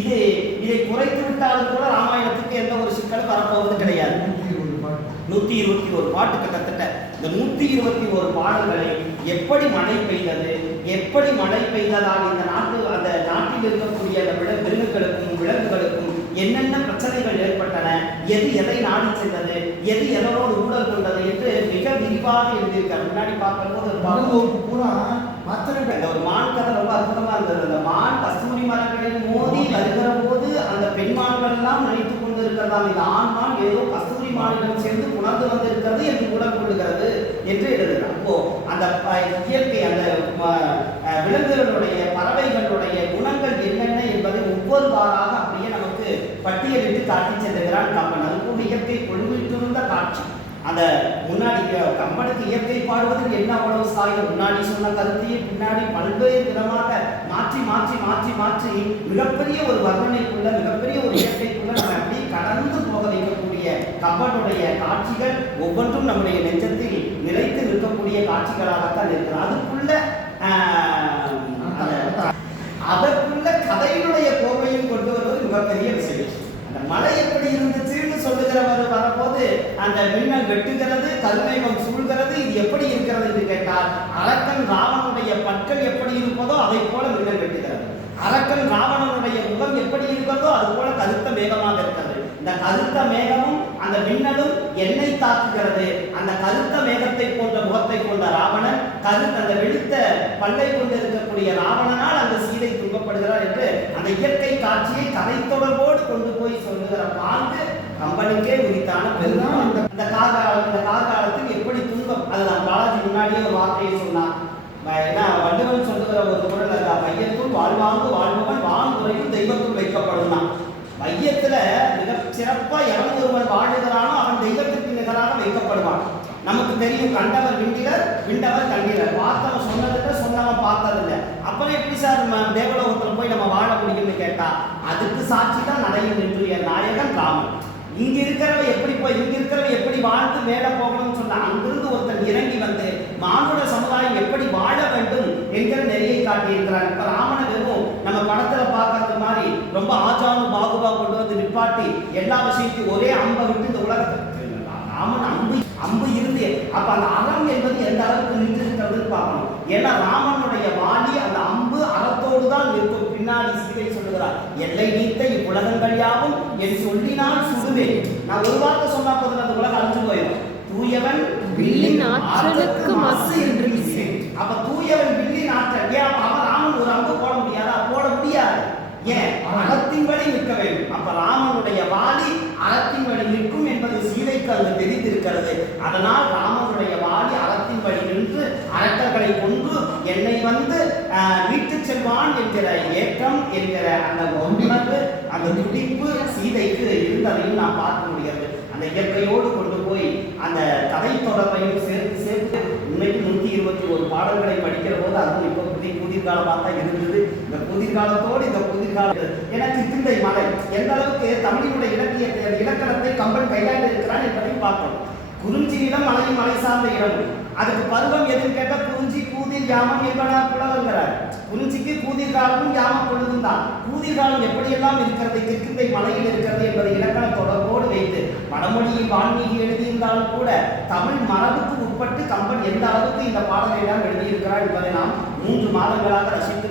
இது இதை குறைத்து விட்டாலும் கூட ராமாயணத்துக்கு எந்த ஒரு சிக்கலும் வரப்போவது கிடையாது. 121 பாட்டு கிட்டத்தட்ட. இந்த 121 பாடல்களை எப்படி மழை பெய்தது, எப்படி மழை பெய்ததால் இந்த அந்த நாட்டில் இருக்கக்கூடிய அந்த மிருகங்களுக்கும் விலங்குகளுக்கும் என்னென்ன பிரச்சனைகள் ஏற்பட்டன, எது எதை நாடி சென்றது, எது எதனோடு ஊழல் கொண்டது என்று மிக விரிவாக எழுதியிருக்கார். முன்னாடி பார்க்கும்போது பூரா ஒரு மான் கதை ரொம்ப அற்புதமா இருந்தது. அந்த மான் கஸ்தூரி மரங்களில் மோதி வருகிற போது அந்த பெண் மான்கள் எல்லாம் நினைத்துக் கொண்டு இருக்கிறதாம் இந்த ஆண் மான் ஏதோ கஸ்தூரி மானிடம் சேர்ந்து உணர்ந்து வந்திருக்கிறது என்று உடல் கொள்ளுகிறது என்று எழுதுகிறார். அப்போ அந்த இயற்கை அந்த விலங்குகளுடைய பறவைகளுடைய குணங்கள் என்னென்ன என்பதை ஒவ்வொரு வாராக அப்படியே நமக்கு பட்டியலிட்டு காட்டி செல்லுகிறான் கம்பன். அதுபோல் இயற்கை கொள்விட்டிருந்த காட்சி. அந்த முன்னாடி கம்பனுக்கு இயற்கை பாடுவதில் என்ன அவ்வளவு சாயம், முன்னாடி சொன்ன கருத்தையே பின்னாடி பல்வேறு விதமாக மாற்றி மாற்றி மாற்றி மாற்றி மிகப்பெரிய ஒரு வர்ணனைக்குள்ள மிகப்பெரிய ஒரு இயற்கைக்குள்ள நம்ம அப்படி கடந்து போக வைக்கக்கூடிய கம்பனுடைய காட்சிகள் ஒவ்வொன்றும் நம்முடைய நெஞ்சத்தில் நிலைத்து நிற்கக்கூடிய காட்சிகளாகத்தான் இருக்கிறது. அதற்குள்ள கதையினுடைய கோவையும் கொண்டு வருவது மிகப்பெரிய விஷயம். அந்த மழை எப்படி இருந்துச்சுன்னு சொல்லுகிறவர் வரப்போது அந்த மின்னல் வெட்டுகிறது, கருமேகம் சூழ்கிறது. இது எப்படி இருக்கிறது என்று கேட்டால் அரக்கன் ராவணனுடைய பற்கள் எப்படி இருப்பதோ அதை போல மின்னல் வெட்டுகிறது. அரக்கன் ராவணனுடைய முகம் எப்படி இருக்கிறதோ அது போல கருத்த மேகமாக இருக்கிறது. இந்த கருத்த மேகமும் அந்த மின்னலும் என்னை தாக்குகிறது. அந்த கருத்த மேகத்தை போன்ற முகத்தை கொண்ட ராவணன் அந்த வெளுத்த பல்லை கொண்டு இருக்கக்கூடிய ராவணனால் அந்த சீதை துன்பப்படுகிறார் என்று அந்த இயற்கை காட்சியை கதை தொடர்போடு கொண்டு போய் சொல்லுகிற பாங்கு கம்பனுக்கே உரித்தான பெருதான். இந்த காலத்தில் எப்படி துன்பம், அது நான் பாலாஜி முன்னாடியே ஒரு வார்த்தையை சொன்னான். வள்ளுவன் சொல்லுகிற ஒரு குரல் அல்ல, மையத்துள் வாழ்வாங்கு வாழ்பவன் வாழ்வுறையில் தெய்வத்துள் வைக்கப்படும். மையத்துல மிக சிறப்பா எவன் ஒருவன் வாழுகிறானோ அவன் தெய்வத்திற்கு நிகராக வைக்கப்படுவான். நமக்கு தெரியும், கண்டவர் விண்டிலர் விண்டவர் கண்டிலர், பார்த்தவன் சொன்னதில்லை சொன்னவன் பார்த்ததில்லை. அப்புறம் எப்படி சார் தேவலோகத்தில் போய் நம்ம வாழ முடியும்னு கேட்டா அதுக்கு சாட்சி தான் நடையில் நின்று நாயகன் ராமன். இங்க இருக்கிறவன் எப்படி போய் இங்க இருக்கிறவன் எப்படி வாழ்ந்து மேல போகணும்னு சொன்னா அங்கிருந்து ஒருத்தன் இறங்கி வந்து மானுட சமுதாயம் எப்படி வாழ வேண்டும் என்கிற நெறியை காட்டியிருக்கிறான். இப்ப ராமனை வெறும் நம்ம படத்துல பார்க்கறது மாதிரி ரொம்ப ஆஜானு பாகுபா கொண்டு வந்து நிப்பாட்டி எல்லா விஷயத்தையும் ஒரே அம்பை விட்டு இந்த உலகத்துக்கு ராமன் அம்பு இருந்து அப்ப அந்த அறம் என்பது எந்த அளவுக்கு நின்று இருக்கிறதுன்னு பார்க்கணும். ஏன்னா ராமனுடைய வாடி அந்த அம்பு அறத்தோடு தான் இருக்கும். பின்னாடி சீதை சொல்லுகிறார், எல்லை நீத்த இவ்வுலகங்கள் யாவும் என் சொல்லினால் சுடுவேன். நான் ஒரு வார்த்தை சொன்னா போதும் அந்த உலகம் அழிஞ்சு போயிடும். தூயவன் வில்லின் ஆற்றலுக்கு மாசு என்று. அப்ப தூயவன் வில்லின் ஆற்றல். ஏன் அவன் ராமன் ஒரு அம்பு போட முடியாதா? போட முடியாது. ஏன்? அறத்தின் வழி நிற்க வேண்டும். அப்ப ராமனுடைய வாடி அறத்தின் வழி நிற்கும் என்பது சீதைக்கு அங்கு தெரிந்திருக்கிறது. அதனால் ராமனுடைய வாடி அறத்தின் வழி நின்று அரக்கர்களை கொன்று என்னை வந்து மீட்டு செல்வான் என்கிற ஏக்கம் என்கிற அந்த உணர்வு அந்த துடிப்பு சீதைக்கு இருந்ததையும் நாம் பார்க்க முடியாது. அந்த இயற்கையோடு கொண்டு போய் அந்த கதை தொடர்பையும் சேர்த்து உண்மைக்கு 121 பாடல்களை படிக்கிற போது அதுவும் இப்போ புதிர்காலமாக தான் இருந்தது. இந்த புதிர்காலத்தோடு இந்த புதிர்காலம் எனக்கு சிந்தை மலை எந்த அளவுக்கு தமிழினுடைய இலக்கணத்தை கம்பன் கையாண்டு இருக்கிறான் என்பதையும் பார்க்கணும். குறிஞ்சி இடம் மலையும் மலை சார்ந்த இடம். அதுக்கு பருவம் எதுன்னு கேட்டால் குறிஞ்சி கூதிர் யாமம் என்பன புலவர்கிறார். குறிஞ்சிக்கு கூதிர் காலமும் யாம பொழுதும் தான். கூதிர் காலம் எப்படியெல்லாம் இருக்கிறது, கிற்கிந்தை மலையில் இருக்கிறது என்பதை இலக்கண தொடர்போடு வைத்து வடமொழியில் வான்மீகி எழுதியிருந்தாலும் கூட தமிழ் மரபுக்கு உட்பட்டு கம்பன் எந்த அளவுக்கு இந்த பாடலை எல்லாம் எழுதியிருக்கிறார் என்பதை நாம் 3 மாதங்களாக ரசித்து